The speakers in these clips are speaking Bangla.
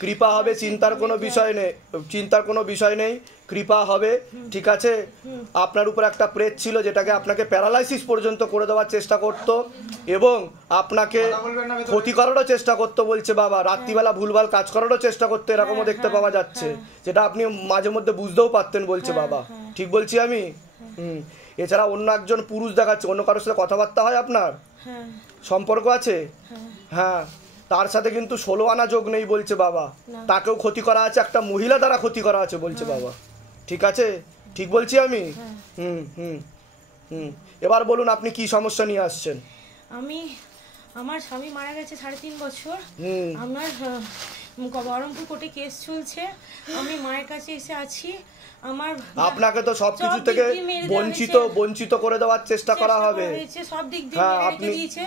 কৃপা হবে, চিন্তার কোনো বিষয় নেই, কৃপা হবে, ঠিক আছে। আপনার উপর একটা প্রেত ছিল যেটাকে আপনাকে প্যারালাইসিস পর্যন্ত করে দেওয়ার চেষ্টা করত এবং আপনাকে ক্ষতি করারও চেষ্টা করতো বলছে বাবা, রাত্রিবেলা ভুলভাল কাজ করারও চেষ্টা করতো, এরকমও দেখতে পাওয়া যাচ্ছে, যেটা আপনি মাঝে মধ্যে বুঝতেও পারতেন বলছে বাবা, ঠিক বলছি আমি? এছাড়া অন্য একজন পুরুষ দেখাচ্ছে, অন্য কারোর সাথে কথাবার্তা হয় আপনার, সম্পর্ক আছে? হ্যাঁ, তার সাথে কিন্তু 16 আনা যোগ নেই বলছে বাবা, তাকেও ক্ষতি করা আছে, একটা মহিলা দ্বারা ক্ষতি করা আছে বলছে বাবা, ঠিক আছে? ঠিক বলছি আমি? এবার বলুন আপনি কি সমস্যা নিয়ে আসছেন? আমার স্বামী মারা গেছে 3.5 বছর, আমার বহরমপুর কোর্টে কেস চলছে, আমি মায়ের কাছে এসে আছি। আপনাকে তো সবকিছু থেকে বঞ্চিত করে দেওয়ার চেষ্টা করা হবে, সব দিক দিয়ে রেখে দিয়েছে,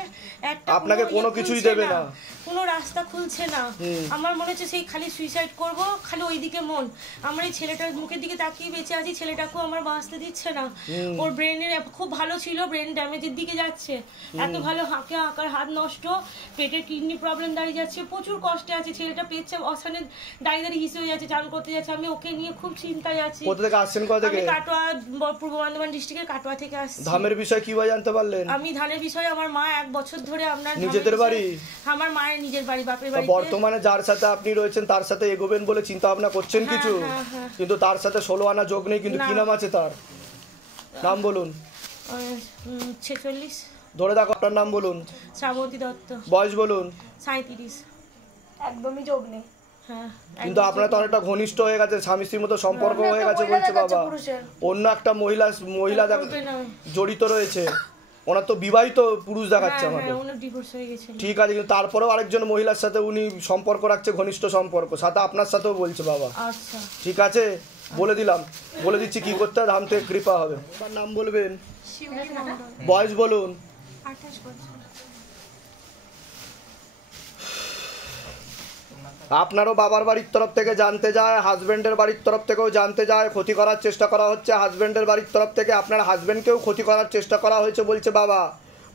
আপনাকে কোনো কিছুই দেবে না, কোনো রাস্তা খুলছে না। আমার মনে হচ্ছে সেই খালি সুইসাইড করব, খালি ওইদিকে মন। আমার এই ছেলেটার মুখের দিকে তাকিয়ে বেঁচে আছি, ছেলেটাকেও আমার বাঁচতে দিচ্ছে না। ওর ব্রেনের খুব ভালো ছিল, ব্রেন ড্যামেজের দিকে যাচ্ছে, এত ভালো আঁকার হাত নষ্ট, পেটের কিডনি প্রবলেম দাঁড়িয়ে যাচ্ছে, প্রচুর কষ্টে আছে ছেলেটা, পেটছে অসানে দাঁড়িয়ে হিসেবে হয়ে যাচ্ছে, চান করতে যাচ্ছে। আমি ওকে নিয়ে খুব চিন্তায় আছি। কোথা থেকে আসছেন? কোথা থেকে? কাটোয়া, পূর্ব বর্ধমান ডিস্ট্রিক্টের কাটোয়া থেকে আসছি। ধানের বিষয় কিভাবে জানতে পারলেন? আমি ধানের বিষয়ে আমার মা 1 বছর ধরে আপনার নিজেদের বাড়ি, আমার মায়ের নিজের বাড়ি, বাপের বাড়ি। বর্তমানে যার সাথে আপনি রয়েছেন তার সাথে এগোবেন বলে চিন্তা ভাবনা করছেন কিছু, কিন্তু তার সাথে 16 আনা যোগ নেই, কিন্তু কি নাম আছে তার? নাম বলুন। 46 ধরে দেখো, আপনার নাম বলুন। শ্রাবন্তী দত্ত। বয়স বলুন। 37। একদমই যোগ নেই। কিন্তু আপনার তো অনেকটা ঘনিষ্ঠ হয়ে গেছে, স্বামী স্ত্রীর মতো সম্পর্ক হয়ে গেছে বলছে বাবা, অন্য একটা মহিলা জড়িত রয়েছে, ওনার তো বিবাহিত পুরুষ দেখাচ্ছে আমাকে, ঠিক আছে, কিন্তু তারপরেও আরেকজন মহিলার সাথে উনি সম্পর্ক রাখছে, ঘনিষ্ঠ সম্পর্ক, সাথে আপনার সাথেও বলছে বাবা, ঠিক আছে? বলে দিচ্ছি কি করতে হয়, ধাম থেকে কৃপা হবে। আপনার নাম বলবেন, বয়স বলুন। 28 বছর। আপনারও বাবার বাড়ির তরফ থেকে জানতে যায়, হাজব্যান্ডের বাড়ির তরফ থেকেও জানতে যায়, ক্ষতি করার চেষ্টা করা হচ্ছে, হাজব্যান্ডের বাড়ির তরফ থেকে আপনার হাজব্যান্ডকেও ক্ষতি করার চেষ্টা করা হয়েছে বলছে বাবা।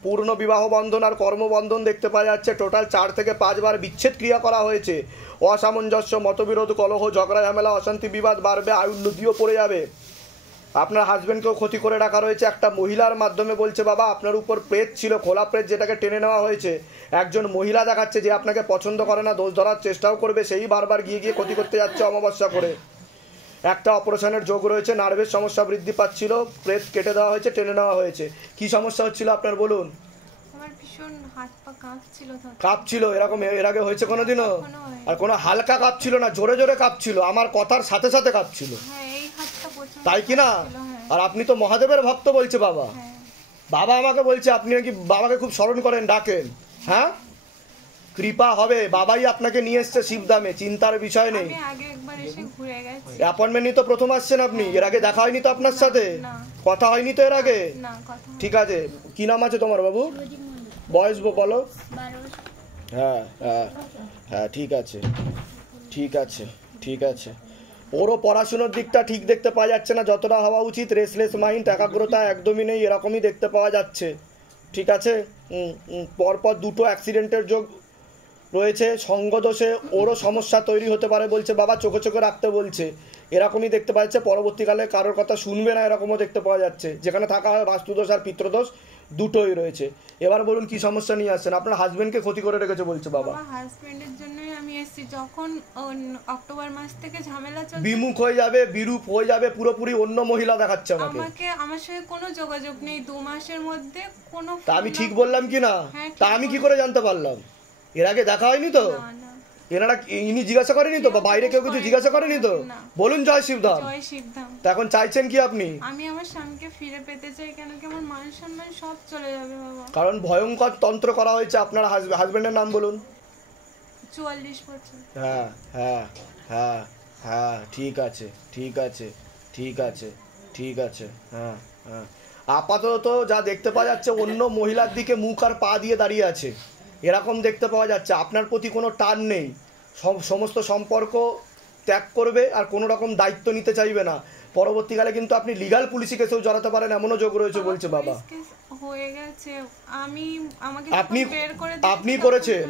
পূর্ণ বিবাহ বন্ধন আর কর্মবন্ধন দেখতে পাওয়া যাচ্ছে, টোটাল 4 থেকে 5 বার বিচ্ছেদ ক্রিয়া করা হয়েছে, অসামঞ্জস্য, মতবিরোধ, কলহ, ঝগড়া, ঝামেলা, অশান্তি, বিবাদ বাড়বে, আয়ুর নদীও পড়ে যাবে। আপনার হাজব্যান্ডকেও ক্ষতি করে রাখা রয়েছে একটা মহিলার মাধ্যমে বলছে বাবা। আপনার উপর প্রেত ছিল, খোলা প্রেত, যেটাকে টেনে নেওয়া হয়েছে। একজন মহিলা দেখাচ্ছে যে আপনাকে পছন্দ করে না, দোষ ধরার চেষ্টাও করবে, সেই বারবার গিয়ে ক্ষতি করতে যাচ্ছে অমাবস্যা করে। একটা অপারেশনের যোগ রয়েছে, নার্ভের সমস্যা বৃদ্ধি পাচ্ছিল, প্রেত কেটে দেওয়া হয়েছে, টেনে নেওয়া হয়েছে। কি সমস্যা হচ্ছিল আপনার বলুন? আমার ভীষণ হাত পা কাঁপছিল। কাঁপছিল? এরকম এর আগে হয়েছে কোনোদিনও? আর কোনো হালকা কাঁপছিল না, জোরে জোরে কাঁপছিল, আমার কথার সাথে সাথে কাঁপছিল, তাই কি না? আর আপনি তো মহাদেবের ভক্ত বলছে বাবা। বাবা আমাকে বলছে আপনি নাকি বাবাকে খুব স্মরণ করেন, ডাকেন। হ্যাঁ, কৃপা হবে, বাবাই আপনাকে নিয়ে এসছে শিবধামে, চিন্তার বিষয় নেই। অ্যাপয়েন্টমেন্ট নিয়ে তো প্রথম আসছেন আপনি, এর আগে দেখা হয়নি তো আপনার সাথে, কথা হয়নি তো এর আগে? ঠিক আছে, কি নাম আছে তোমার বাবু? বয়স বলো। হ্যাঁ হ্যাঁ হ্যাঁ, ঠিক আছে ঠিক আছে ঠিক আছে। ওরও পড়াশুনোর দিকটা ঠিক দেখতে পাওয়া যাচ্ছে না যতটা হওয়া উচিত, রেসলেস মাইন্ড, একাগ্রতা একদমই নেই, এরকমই দেখতে পাওয়া যাচ্ছে, ঠিক আছে? পরপর 2টো অ্যাক্সিডেন্টের যোগ রয়েছে, সঙ্গদোষে ওরও সমস্যা তৈরি হতে পারে বলছে বাবা, চোখে চোখে রাখতে বলছে, এরকমই দেখতে পাওয়া যাচ্ছে। পরবর্তীকালে কারোর কথা শুনবে না, এরকমও দেখতে পাওয়া যাচ্ছে। যেখানে থাকা হয় বাস্তুদোষ আর পিতৃদোষ দুটোই রয়েছে। এবার বলুন কি সমস্যা নিয়ে আসছেন? আপনার হাজবেন্ডকে ক্ষতি করে রেখেছে বলছে বাবা। আমার হাজবেন্ডের জন্যই আমি এসেছি, যখন অক্টোবর মাস থেকে ঝামেলা চলছে, বিমুখ হয়ে যাবে, বিরূপ হয়ে যাবে, পুরোপুরি অন্য মহিলা দেখাচ্ছে আমাকে। আমার সঙ্গে কোনো যোগাযোগ নেই 2 মাসের মধ্যে, কোনো। তা আমি ঠিক বললাম কি না? তা আমি কি করে জানতে পারলাম? এর আগে দেখা হয়নি তো? এনারা ইনি জিজ্ঞাসা করেনি তো, বা বাইরে কেউ কিছু জিজ্ঞাসা করেনি তো? বলুন জয় শিবধাম। জয় শিবধাম। তা এখন চাইছেন কি আপনি? আমি আমার স্বামীকে ফিরে পেতে চাই, কেন কি আমার মান সম্মান সব চলে যাবে বাবা। কারণ ভয়ঙ্কর তন্ত্র করা হয়েছে। আপনার হাজবেন্ডের নাম বলুন। 44 বছর। হ্যাঁ হ্যাঁ হ্যাঁ হ্যাঁ, ঠিক আছে ঠিক আছে ঠিক আছে ঠিক আছে। হ্যাঁ হ্যাঁ, আপাতত যা দেখতে পাওয়া যাচ্ছে অন্য মহিলার দিকে মুখ আর পা দিয়ে দাঁড়িয়ে আছে, এরকম দেখতে পাওয়া যাচ্ছে। আপনার প্রতি কোনো টান নেই, সমস্ত সম্পর্ক ত্যাগ করবে আর কোনো রকম দায়িত্ব নিতে চাইবে না। পরবর্তীকালে কিন্তু আপনি লিগাল পুলিশি কেসেও জড়াতে পারেন, এমনও যোগ রয়েছে বলছে বাবা। হয়ে গেছে, আমাকে আপনি করেছেন,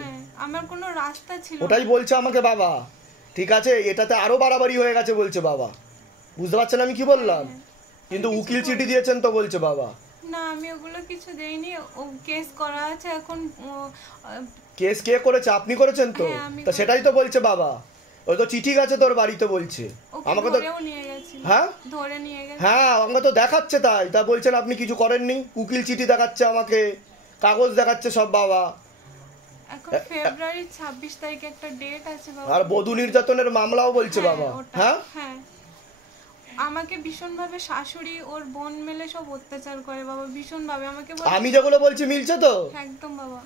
আমার কোনো রাস্তা ছিল, ওটাই বলছে আমাকে বাবা। ঠিক আছে, এটাতে আরো বাড়াবাড়ি হয়ে গেছে বলছে বাবা। বুঝতে পারছেন আমি কি বললাম? কিন্তু উকিল চিঠি দিয়েছেন তো বলছে বাবা। না আমি ওগুলো কিছু দেইনি, ও কেস করা আছে এখন। কেস কে করেছে? আপনি করেছেন তো? হ্যাঁ, আমি তা সেটাই তো বলছে বাবা, ওই তো চিঠি গেছে তোর বাড়িতে বলছে আমাকে তো। ধরেও নিয়ে গেছে। হ্যাঁ ধরে নিয়ে গেছে। হ্যাঁ আমাকে তো দেখাচ্ছে, তাই তা বলছেন আপনি কিছু করেননি। উকিল চিঠি দেখাচ্ছে আমাকে, কাগজ দেখাচ্ছে সব বাবা। এখন ফেব্রুয়ারি 26 তারিখে একটা ডেট আছে বাবা। আর বধূ নির্যাতনের মামলাও বলছে বাবা। হ্যাঁ হ্যাঁ, আমাকে ভীষণ ভাবে শাশুড়ি ওর বোন মিলে সব অত্যাচার করে বাবা, ভীষণ ভাবে আমাকে আমি যেগুলো বলছি মিলছে তো? একদম বাবা।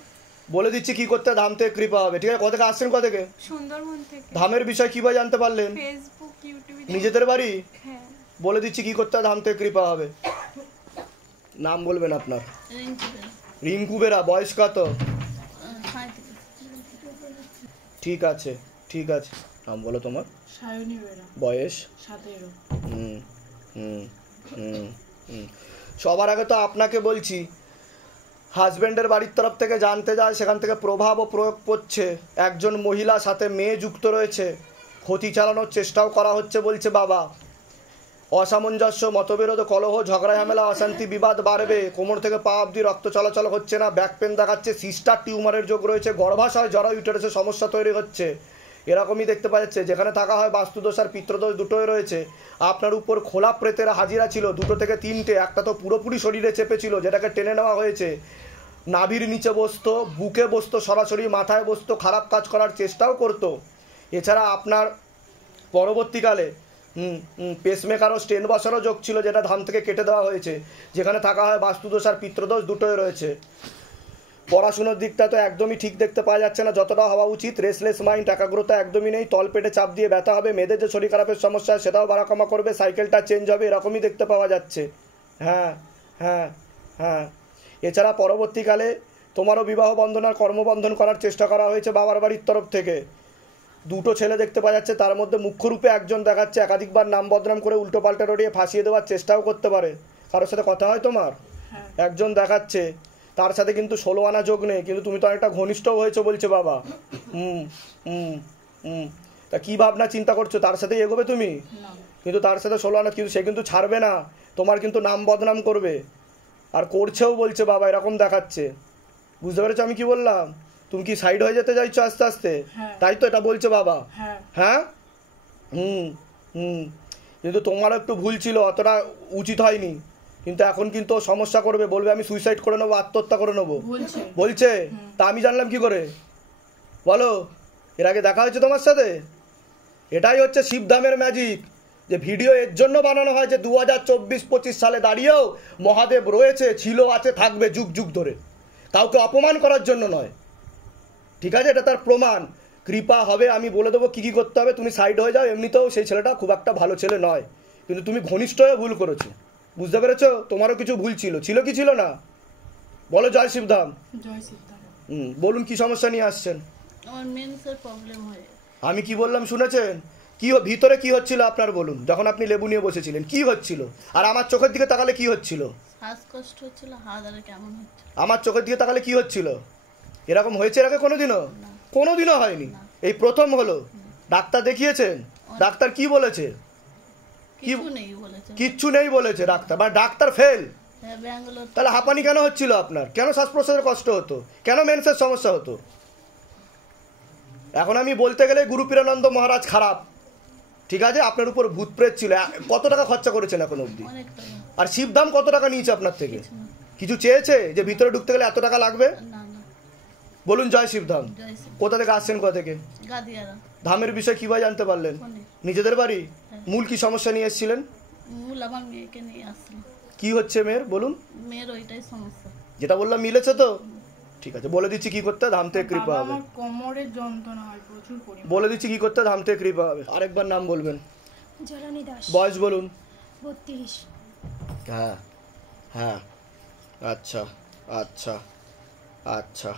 বলে দিচ্ছি কি করতে, ধাম থেকে কৃপা হবে। ঠিক আছে, কোথা থেকে আসছেন? কোথা থেকে? সুন্দরবন থেকে। ধামের বিষয় কিভাবে জানতে পারলেন? ফেসবুক ইউটিউবে। নিজেদের বাড়ি? হ্যাঁ। বলে দিচ্ছি কি করতে ধাম থেকে কৃপা হবে। নাম বলবেন আপনার? রিঙ্কু বেরা। বয়স কত? ঠিক আছে ঠিক আছে, নাম বলো তোমার? সায়নী বেরা। বয়স? 17। সবার আগে তো আপনাকে বলছি, হাজব্যান্ডের বাড়ির তরফ থেকে জানতে যায়, সেখান থেকে প্রভাব ও প্রয়োগ করছে। একজন মহিলা সাথে মেয়ে যুক্ত রয়েছে, ক্ষতি চালানোর চেষ্টাও করা হচ্ছে বলছে বাবা। অসামঞ্জস্য, মতবিরোধ, কলহ, ঝগড়া, ঝামেলা, অশান্তি, বিবাদ বাড়বে। কোমর থেকে পা অবধি রক্ত চলাচল হচ্ছে না, ব্যাক পেন দেখাচ্ছে, সিস্টার টিউমারের যোগ রয়েছে, গর্ভাশয়, জরা ইউটেরাসে সমস্যা তৈরি হচ্ছে, এরকমই দেখতে পাওয়া যাচ্ছে। যেখানে থাকা হয় বাস্তুদোষ আর পিত্রদোষ দুটোই রয়েছে। আপনার উপর খোলা প্রেতের হাজিরা ছিল 2 থেকে 3টে, একটা তো পুরোপুরি শরীরে চেপেছিল, যেটাকে টেনে নেওয়া হয়েছে। নাভির নিচে বসতো, বুকে বসতো, সরাসরি মাথায় বসতো, খারাপ কাজ করার চেষ্টাও করতো। এছাড়া আপনার পরবর্তীকালে পেসমেকার ও স্টেন বসারও যোগ ছিল, যেটা ধাম থেকে কেটে দেওয়া হয়েছে। যেখানে থাকা হয় বাস্তুদোষ আর পিত্রদোষ দুটোই রয়েছে। পড়াশুনোর দিকটা তো একদমই ঠিক দেখতে পাওয়া যাচ্ছে না যতটা হওয়া উচিত। রেসলেস মাইন্ড, একাগ্রতা একদমই নেই, তল পেটে চাপ দিয়ে ব্যথা হবে, মেয়েদের যে শরীর খারাপের সমস্যা সেটাও বাড়া কমা করবে, সাইকেলটা চেঞ্জ হবে, এরকমই দেখতে পাওয়া যাচ্ছে। হ্যাঁ হ্যাঁ হ্যাঁ। এছাড়া পরবর্তীকালে তোমারও বিবাহ বন্ধন আর কর্মবন্ধন করার চেষ্টা করা হয়েছে বাবার বাড়ির তরফ থেকে। 2টো ছেলে দেখতে পাওয়া যাচ্ছে, তার মধ্যে মুখ্যরূপে একজন দেখাচ্ছে একাধিকবার নাম বদনাম করে উল্টো পাল্টা রড়িয়ে ফাঁসিয়ে দেওয়ার চেষ্টাও করতে পারে। কারোর সাথে কথা হয় তোমার? একজন দেখাচ্ছে, তার সাথে কিন্তু 16 আনা যোগ নেই, কিন্তু তুমি তো অনেকটা ঘনিষ্ঠও হয়েছো বলছে বাবা। তা কি ভাবনা চিন্তা করছো? তার সাথেই এগোবে তুমি? কিন্তু তার সাথে 16 আনা, কিন্তু সে কিন্তু ছাড়বে না, তোমার কিন্তু নাম বদনাম করবে, আর করছেও বলছে বাবা, এরকম দেখাচ্ছে। বুঝতে পেরেছো আমি কি বললাম? তুমি কি সাইড হয়ে যেতে চাইছো আস্তে আস্তে? তাই তো এটা বলছে বাবা। হ্যাঁ কিন্তু তোমারও একটু ভুল ছিল, অতটা উচিত হয়নি। কিন্তু এখন কিন্তু সমস্যা করবে, বলবে আমি সুইসাইড করে নেবো, আত্মহত্যা করে নেবো বলছে। তা আমি জানলাম কি করে বলো? এর আগে দেখা হয়েছে তোমার সাথে? এটাই হচ্ছে শিবধামের ম্যাজিক, যে ভিডিও এর জন্য বানানো হয় যে 2024-25 সালে দাঁড়িয়েও মহাদেব রয়েছে, ছিল, আছে, থাকবে যুগ যুগ ধরে, কাউকে অপমান করার জন্য নয়। ঠিক আছে, এটা তার প্রমাণ। কৃপা হবে, আমি বলে দেবো কী কী করতে হবে, তুমি সাইড হয়ে যাও। এমনিতেও সেই ছেলেটা খুব একটা ভালো ছেলে নয়, কিন্তু তুমি ঘনিষ্ঠ হয়ে ভুল করেছো। বুঝতে পেরেছো? তোমারও কিছু ভুল ছিল, ছিল কি ছিল না বলো? জয় শিবধাম। জয় শিবধাম। বলুন কি সমস্যা নিয়ে আসছেন? আমার মেন্সের প্রবলেম হয়। আমি কি বললাম শুনেছেন? কি ভিতরে কি হচ্ছিল আপনার বলুন? যখন আপনি লেবু নিয়ে বসেছিলেন কি হচ্ছিল? আর আমার চোখের দিকে তাকালে কি হচ্ছিল? শ্বাসকষ্ট হচ্ছিল, হাত আর কেমন হচ্ছে। আমার চোখের দিকে তাকালে কি হচ্ছিল? এরকম হয়েছে এর আগে কোনোদিনও? কোনোদিনও হয়নি, এই প্রথম হলো। ডাক্তার দেখিয়েছেন? ডাক্তার কি বলেছে? কিচ্ছু নেই বলেছে ডাক্তার, মানে ডাক্তার ফেল। তাহলে হাঁপানি কেন হচ্ছিল আপনার? কেন শ্বাস প্রশ্বাসের কষ্ট হতো? কেন মেন্সের সমস্যা হতো? এখন আমি বলতে গেলে গুরু পীরানন্দ মহারাজ খারাপ, ঠিক আছে? আপনার উপর ভূত প্রেত ছিল। কত টাকা খরচা করেছেন এখন অবধি? আর শিবধাম কত টাকা নিয়েছে আপনার থেকে? কিছু চেয়েছে যে ভিতরে ঢুকতে গেলে এত টাকা লাগবে? বলুন জয় শিবধাম। কোথা থেকে আসছেন? কোথা থেকে? ধামের বিষয় কিভাবে জানতে পারলেন? নিজেদের বাড়ি? মূল কি সমস্যা নিয়ে এসেছিলেন? মূল আমার মেয়েকে নিয়ে আসছিলাম। কি হচ্ছে মেয়ের বলুন? মেয়ের ওইটাই সমস্যা। যেটা বললাম মিলেছে তো? ঠিক আছে, বলে দিচ্ছি কি করতে, ধাম থেকে কৃপা হবে। আমার কোমরের যন্ত্রণা হয় প্রচুর পরিমাণে। বলে দিচ্ছি কি করতে, ধাম থেকে কৃপা হবে। আরেকবার নাম বলবেন? জলানি দাস। বয়স বলুন? 32। হ্যাঁ হ্যাঁ, আচ্ছা আচ্ছা আচ্ছা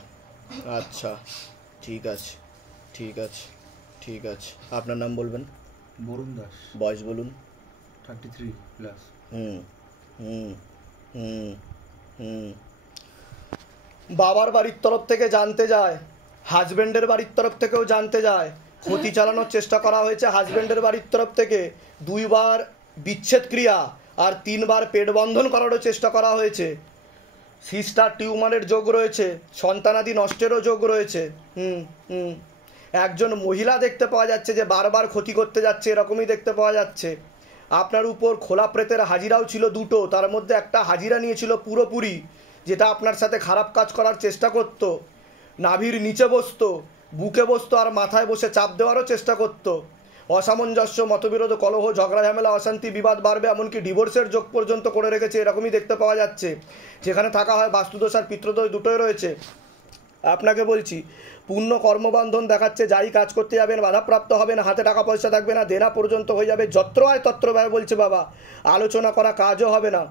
আচ্ছা, ঠিক আছে ঠিক আছে ঠিক আছে। আপনার নাম বলবেন? বরুণ দাস। বয়স বলুন? 33+। হুম হুম হুম হুম। বাবার বাড়ির তরফ থেকে জানতে যায়, হাজব্যান্ডের বাড়ির তরফ থেকেও জানতে যায়, ক্ষতি চালানোর চেষ্টা করা হয়েছে হাজবেন্ডের বাড়ির তরফ থেকে, 2 বার বিচ্ছেদ ক্রিয়া আর 3 বার পেট বন্ধন করারও চেষ্টা করা হয়েছে, সিস্টার টিউমারের যোগ রয়েছে, সন্তানাদি নষ্টেরও যোগ রয়েছে। একজন মহিলা দেখতে পাওয়া যাচ্ছে যে বারবার ক্ষতি করতে যাচ্ছে, এরকমই দেখতে পাওয়া যাচ্ছে। আপনার উপর খোলা প্রেতের হাজিরাও ছিল 2টো, তার মধ্যে একটা হাজিরা নিয়েছিল পুরোপুরি, যেটা আপনার সাথে খারাপ কাজ করার চেষ্টা করত, নাভির নিচে বসতো, বুকে বসতো আর মাথায় বসে চাপ দেওয়ারও চেষ্টা করত। অসামঞ্জস্য, মতবিরোধ, কলহ, ঝগড়া ঝামেলা, অশান্তি, বিবাদ বাড়বে, এমনকি ডিভোর্সের যোগ পর্যন্ত করে রেখেছে, এরকমই দেখতে পাওয়া যাচ্ছে। যেখানে থাকা হয় বাস্তুদোষ আর পিতৃদোষ দুটোই রয়েছে। আপনাকে বলছি পূর্ণ কর্মবন্ধন দেখাচ্ছে, যাই কাজ করতে যাবেন বাধাপ্রাপ্ত হবেন, হাতে টাকা পয়সা থাকবে না, দেনা পর্যন্ত হয়ে যাবে, যত্র হয় তত্র ব্যয় বলছে বাবা, আলোচনা করা কাজও হবে না।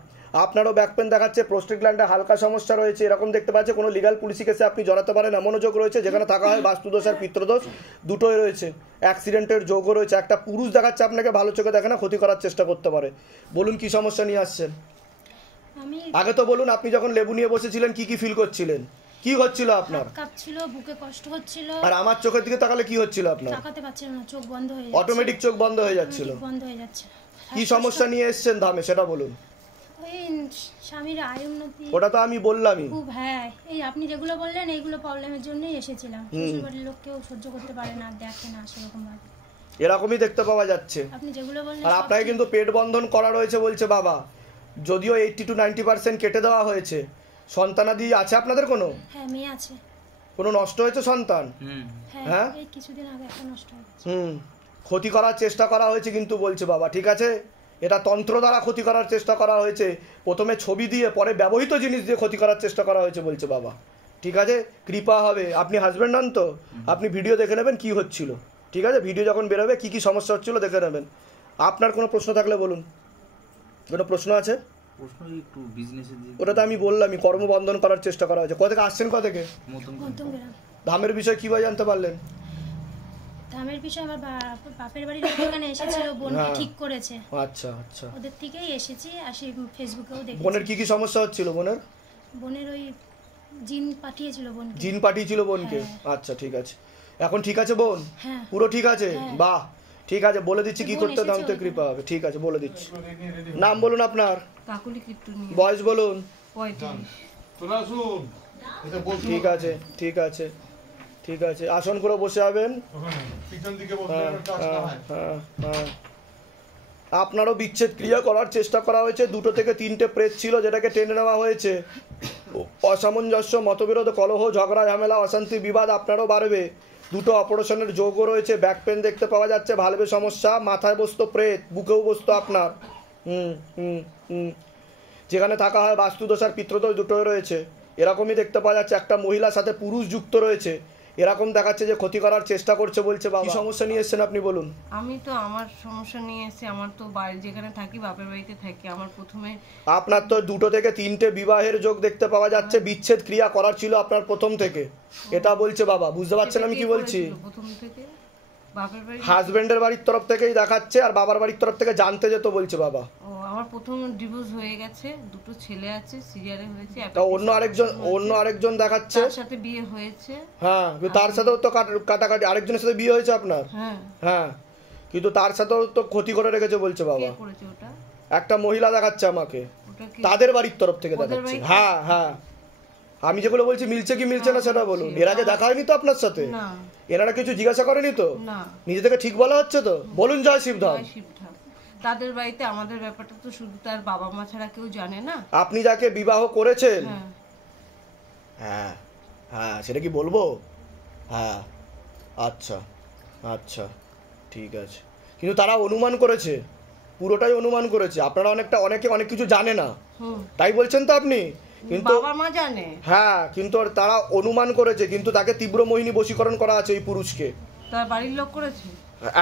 আপনারও ব্যাক পেন দেখাচ্ছে, প্রোস্টেট গ্ল্যান্ডে হালকা সমস্যা রয়েছে, এরকম দেখতে পাচ্ছে। কোনো লিগাল পুলিশি কেসে আপনি জড়াতে পারেন এমনও যোগ রয়েছে। যেখানে থাকা হয় বাস্তুদোষ আর পিতৃদোষ দুটোই রয়েছে, অ্যাক্সিডেন্টের যোগও রয়েছে। একটা পুরুষ দেখাচ্ছে আপনাকে, ভালো চোখে দেখে না, ক্ষতি করার চেষ্টা করতে পারে। বলুন কি সমস্যা নিয়ে আসছেন? আমি আগে তো বলুন, আপনি যখন লেবু নিয়ে বসেছিলেন কি কি ফিল করছিলেন, কি হচ্ছিল আপনার? কাঁপছিল, বুকে কষ্ট হচ্ছিল, আর আমার চোখের দিকে তাকালে কি হচ্ছিল আপনার? তাকাতে পারছিলাম না, চোখ বন্ধ হয়ে যাচ্ছে, অটোমেটিক চোখ বন্ধ হয়ে যাচ্ছিল। বন্ধ হয়ে যাচ্ছে। কি সমস্যা নিয়ে এসেছেন ধামে সেটা বলুন। ওই স্বামীর আয় উন্নতি। ওটা তো আমি বললামই খুব, হ্যাঁ, এই আপনি যেগুলো বললেন এইগুলো প্রবলেমের জন্যই এসেছিলাম। শ্বশুরবাড়ির লোক কেউ সহ্য করতে পারে না, দেখে না সেরকম ভাবে, এরকমই দেখতে পাওয়া যাচ্ছে। আপনি যেগুলো বললেন। আর আপনাকে কিন্তু পেট বন্ধন করা রয়েছে বলছে বাবা, যদিও 80 to 90% কেটে দেওয়া হয়েছে। সন্তানাদি আছে আপনাদের কোনো? হ্যাঁ, মেয়ে আছে। কোনো নষ্ট হয়েছে সন্তান? হ্যাঁ, এই কিছুদিন আগে একটা নষ্ট হয়েছে। ক্ষতি করার চেষ্টা করা হয়েছে কিন্তু বলছে বাবা, ঠিক আছে, এটা তন্ত্র দ্বারা ক্ষতি করার চেষ্টা করা হয়েছে। প্রথমে ছবি দিয়ে পরে ব্যবহৃত জিনিস দিয়ে ক্ষতি করার চেষ্টা করা হয়েছে বলছে বাবা, ঠিক আছে, কৃপা হবে। আপনি হাজব্যান্ড হন তো, আপনি ভিডিও দেখে নেবেন কি হচ্ছিল, ঠিক আছে, ভিডিও যখন বেরোবে কি কি সমস্যা হচ্ছিল দেখে নেবেন। আপনার কোনো প্রশ্ন থাকলে বলুন। কোনো প্রশ্ন আছে? প্রশ্ন একটু বিজনেসের দিকে। ওটা তো আমি বললামই, কর্মবন্ধন করার চেষ্টা করা হয়েছে। কোথা থেকে আসছেন? কোথা থেকে? মধ্যমগ্রাম। ধামের বিষয়ে কিভাবে জানতে পারলেন? ধামের বিষয় আমার বাপের বাড়ির লোক এখানে এসেছিল, বোনকে ঠিক করেছে। আচ্ছা আচ্ছা, ওদের থেকেই এসেছি, আর সেই ফেসবুকেও দেখেছি। বোনের কি কি সমস্যা হচ্ছিল? বোনের ওই জিন পাঠিয়েছিল বোনকে। জিন পাঠিয়েছিল বোনকে? আচ্ছা ঠিক আছে, এখন ঠিক আছে বোন? হ্যাঁ। পুরো ঠিক আছে? বাহ, ঠিক আছে, বলে দিচ্ছি কি করতে দাম তো কৃপা হবে। ঠিক আছে, বলে দিচ্ছি। নাম বলুন আপনার, কাকুলি কীর্তনী, বয়স বলুন। 35। ঠিক আছে ঠিক আছে ঠিক আছে, আসন করে বসে যাবেন। আপনারও বিচ্ছেদ ক্রিয়া করার চেষ্টা করা হয়েছে। 2 থেকে 3টে প্রেত ছিল যেটাকে টেনে নেওয়া হয়েছে। অসামঞ্জস্য, মতবিরোধ, কলহ, ঝগড়া ঝামেলা, অশান্তি, বিবাদ আপনারও বাড়বে। 2টো অপারেশনের যোগও রয়েছে। ব্যাক পেন দেখতে পাওয়া যাচ্ছে, ভালভে সমস্যা, মাথায় বসতো প্রেত, বুকেও বসতো আপনার। যেখানে থাকা হয় বাস্তুদোষ আর পিতৃদোষ দুটোই রয়েছে, এরকমই দেখতে পাওয়া যাচ্ছে। একটা মহিলার সাথে পুরুষ যুক্ত রয়েছে, এরকম দেখাচ্ছে যে ক্ষতি করার চেষ্টা করছে বলছে বাবা। কি সমস্যা নিয়ে এসেছেন আপনি বলুন। আমি তো আমার সমস্যা নিয়ে এসেছি, আমার তো বাড়ি যেখানে থাকি বাপের বাড়িতে থাকি। আমার প্রথমে আপনার তো 2 থেকে 3টে বিবাহের যোগ দেখতে পাওয়া যাচ্ছে, বিচ্ছেদ ক্রিয়া করার ছিল আপনার প্রথম থেকে, এটা বলছে বাবা। বুঝতে পারছেন আমি কি বলছি? প্রথম থেকে বাপের বাড়ি, হাজবেন্ডের বাড়ির তরফ থেকেই দেখাচ্ছে, আর বাবার বাড়ির তরফ থেকে জানতে যেত বলছে বাবা। ও আমার প্রথম ডিভোর্স হয়ে গেছে, 2টো ছেলে আছে, সিজারে হয়েছে। তা অন্য আরেকজন দেখাচ্ছে, তার সাথে বিয়ে হয়েছে। হ্যাঁ, কিন্তু তার সাথেও তো কাটাকাটি, আরেকজনের সাথে বিয়ে হয়েছে আপনার। হ্যাঁ হ্যাঁ, কিন্তু তার সাথেও তো ক্ষতি করে রেখেছে বলছে বাবা। কে করেছে ওটা? একটা মহিলা দেখাচ্ছে আমাকে, ওটা কি তাদের বাড়ির তরফ থেকে দেখাচ্ছে। হ্যাঁ হ্যাঁ, আমি যেগুলো বলছি মিলছে কি মিলছে না সেটা বলুন। এর আগে দেখা হয়নি তো আপনার সাথে? না এনারা কিছু জিজ্ঞাসা করেনি তো? না, নিজে থেকে ঠিক বলা হচ্ছে তো? বলুন জয় শিবধাম। জয় শিবধাম। তাদের বাড়িতে আমাদের ব্যাপারটা তো শুধু তার বাবা মা ছাড়া কেউ জানে না। আপনি যাকে বিবাহ করেছেন, হ্যাঁ হ্যাঁ হ্যাঁ, সেটা কি বলবো? হ্যাঁ, আচ্ছা আচ্ছা ঠিক আছে, কিন্তু তারা অনুমান করেছে, পুরোটাই অনুমান করেছে। আপনারা অনেকে অনেক কিছু জানে না, তাই বলছেন তো আপনি, কিন্তু বাবা মা জানে। হ্যাঁ, কিন্তু তারা অনুমান করেছে, কিন্তু তাকে তীব্র মোহিনী বশীকরণ করা আছে ওই পুরুষকে। তার বাড়ির লোক করেছে?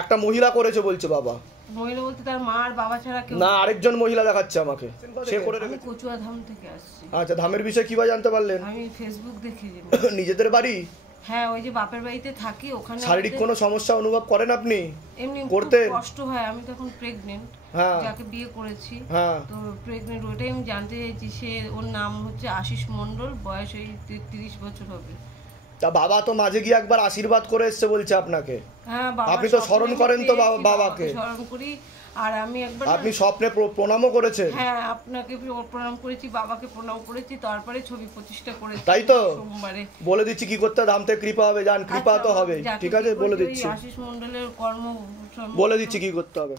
একটা মহিলা করেছে বলছে বাবা। মহিলা বলতে তার মা আর বাবা ছাড়া কেউ না, আরেকজন মহিলা দেখাচ্ছে আমাকে, সে করে আমি রেখেছে। কচুয়া ধাম থেকে আসছি। আচ্ছা, ধামের বিষয়ে কিভাবে জানতে পারলেন? আমি ফেসবুক দেখে নিজেদের বাড়ি? হ্যাঁ, ওই যে বাপের বাড়িতে থাকি ওখানে। শারীরিক কোনো সমস্যা অনুভব করেন আপনি? এমনি করতে কষ্ট হয়। আমি তখন প্রেগনেন্ট, হ্যাঁ যাকে বিয়ে করেছি, হ্যাঁ, তো প্রেগনেন্ট, ওটাই আমি জানতে চাইছি। সে, ওর নাম হচ্ছে আশিস মণ্ডল, বয়স ওই 30 বছর হবে। তা বাবা তো মাঝে গিয়ে একবার আশীর্বাদ করে এসছে বলছে আপনাকে। হ্যাঁ বাবা, আপনি তো স্মরণ করেন তো বাবাকে? স্মরণ করি। আর আমি একবার আপনি স্বপ্নে প্রণামও করেছেন? হ্যাঁ, আপনাকে প্রণাম করেছি, বাবাকে প্রণাম করেছি, তারপরে ছবি প্রতিষ্ঠা করেছি। তাই তো সোমবারে বলে দিচ্ছি কি করতে, দাম থেকে কৃপা হবে, জান কৃপা তো হবে। ঠিক আছে, বলে দিচ্ছি, আশিস মণ্ডলের কর্ম বলে দিচ্ছি কি করতে হবে।